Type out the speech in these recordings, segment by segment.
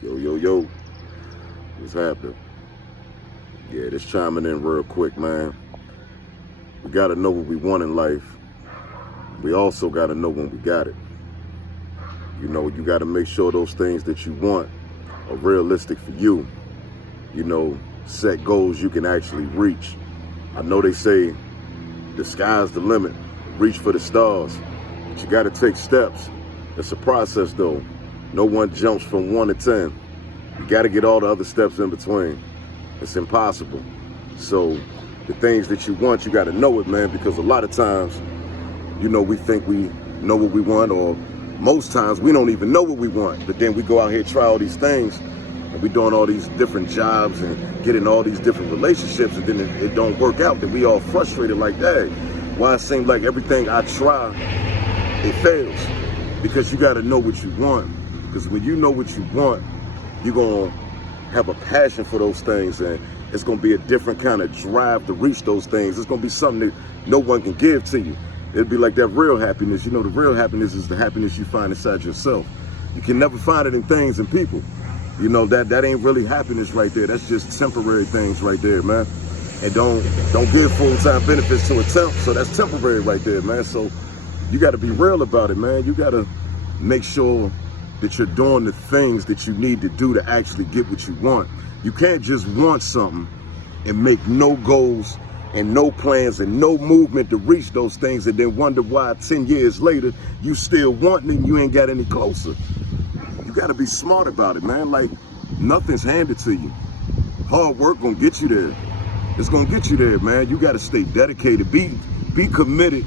Yo, what's happening? Yeah, just chiming in real quick, man. We gotta know what we want in life. We also gotta know when we got it. You gotta make sure those things that you want are realistic for you. Set goals you can actually reach. I know they say the sky's the limit, reach for the stars, but you gotta take steps. It's a process though. No one jumps from 1 to 10. You gotta get all the other steps in between. It's impossible. So the things that you want, you gotta know it, man, because a lot of times, we think we know what we want, or most times we don't even know what we want. But then we go out here, try all these things, and we doing all these different jobs and getting all these different relationships, and then it don't work out. Then we all frustrated like that. Why it seems like everything I try, it fails. Because you gotta know what you want. Because when you know what you want, you're gonna have a passion for those things, and it's gonna be a different kind of drive to reach those things. It's gonna be something that no one can give to you. It'll be like that real happiness. The real happiness is the happiness you find inside yourself. You can never find it in things and people. That ain't really happiness right there. That's just temporary things right there, man. And don't give full-time benefits to a temp, so that's temporary right there, man. So you gotta be real about it, man. You gotta make sure that you're doing the things that you need to do to actually get what you want. You can't just want something and make no goals and no plans and no movement to reach those things, and then wonder why 10 years later you still wanting it and you ain't got any closer. You gotta be smart about it, man. Like, nothing's handed to you. Hard work gonna get you there. It's gonna get you there, man. You gotta stay dedicated. Be committed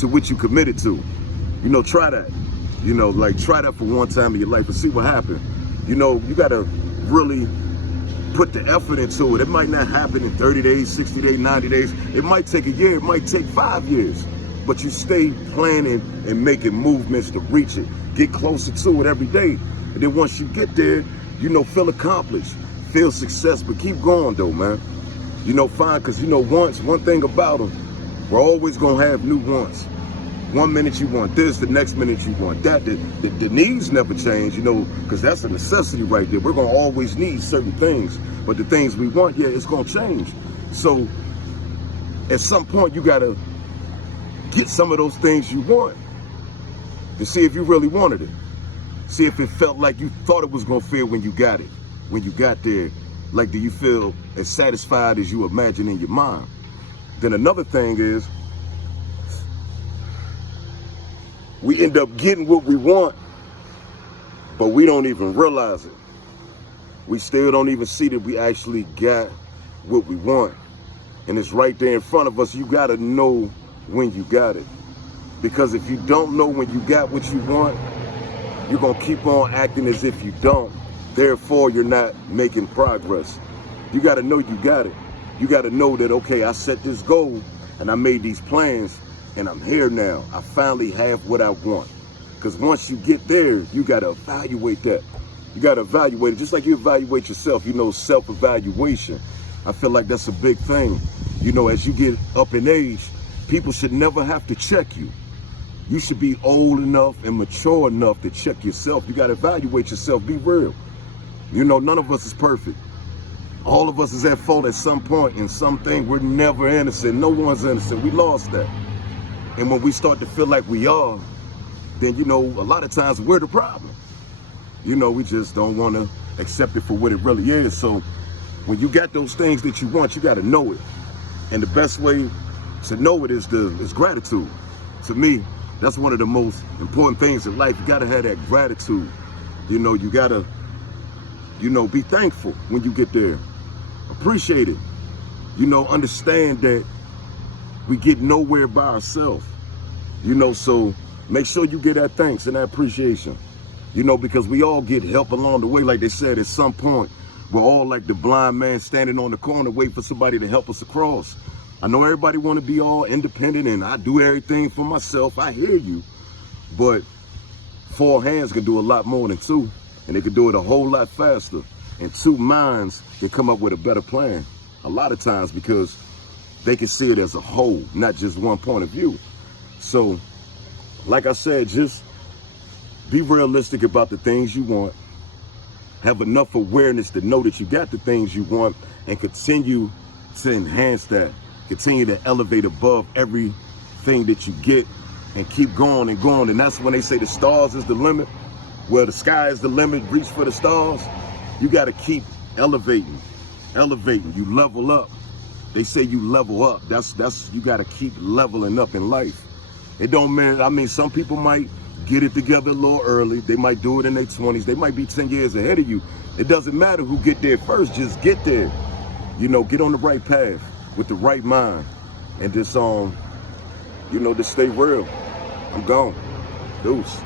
to what you committed to. Try that. Try that for one time in your life and see what happens. You gotta really put the effort into it. It might not happen in 30 days, 60 days, 90 days. It might take a year, it might take 5 years. But you stay planning and making movements to reach it. Get closer to it every day. And then once you get there, feel accomplished, feel success, but keep going though, man. Fine, because one thing about them, we're always gonna have new wants. One minute you want this, the next minute you want that. The needs never change, because that's a necessity right there. We're going to always need certain things, but the things we want, yeah, it's going to change. So at some point, you got to get some of those things you want to see if you really wanted it. See if it felt like you thought it was going to feel when you got it. When you got there, like, do you feel as satisfied as you imagine in your mind? Then another thing is, we end up getting what we want, but we don't even realize it. We still don't even see that we actually got what we want. And it's right there in front of us. You gotta know when you got it. Because if you don't know when you got what you want, you're gonna keep on acting as if you don't. Therefore, you're not making progress. You gotta know you got it. You gotta know that, okay, I set this goal and I made these plans, and I'm here now. I finally have what I want. Because once you get there, you got to evaluate that. You got to evaluate it just like you evaluate yourself, self-evaluation. I feel like that's a big thing. As you get up in age, people should never have to check you. You should be old enough and mature enough to check yourself. You got to evaluate yourself. Be real. None of us is perfect. All of us is at fault at some point in something. We're never innocent. No one's innocent. We lost that. And when we start to feel like we are, then, a lot of times we're the problem. We just don't want to accept it for what it really is. So when you got those things that you want, you got to know it. And the best way to know it is gratitude. To me, that's one of the most important things in life. You got to have that gratitude. You got to, be thankful when you get there. Appreciate it. Understand that we get nowhere by ourselves, so make sure you get that thanks and that appreciation, because we all get help along the way. Like they said, at some point, we're all like the blind man standing on the corner waiting for somebody to help us across. I know everybody want to be all independent and I do everything for myself. I hear you, but 4 hands can do a lot more than 2, and they can do it a whole lot faster. And 2 minds can come up with a better plan a lot of times, because they can see it as a whole, not just one point of view. So, like I said, just be realistic about the things you want. have enough awareness to know that you got the things you want and continue to enhance that, continue to elevate above everything that you get and keep going and going. And that's when they say the stars is the limit. Well, the sky is the limit, reach for the stars. You got to keep elevating, you level up. They say you level up. That's you got to keep leveling up in life. It don't matter. I mean, some people might get it together a little early. They might do it in their 20s. They might be 10 years ahead of you. It doesn't matter who get there first. Just get there. You know, get on the right path with the right mind, and just you know, just stay real. I'm gone. Deuce.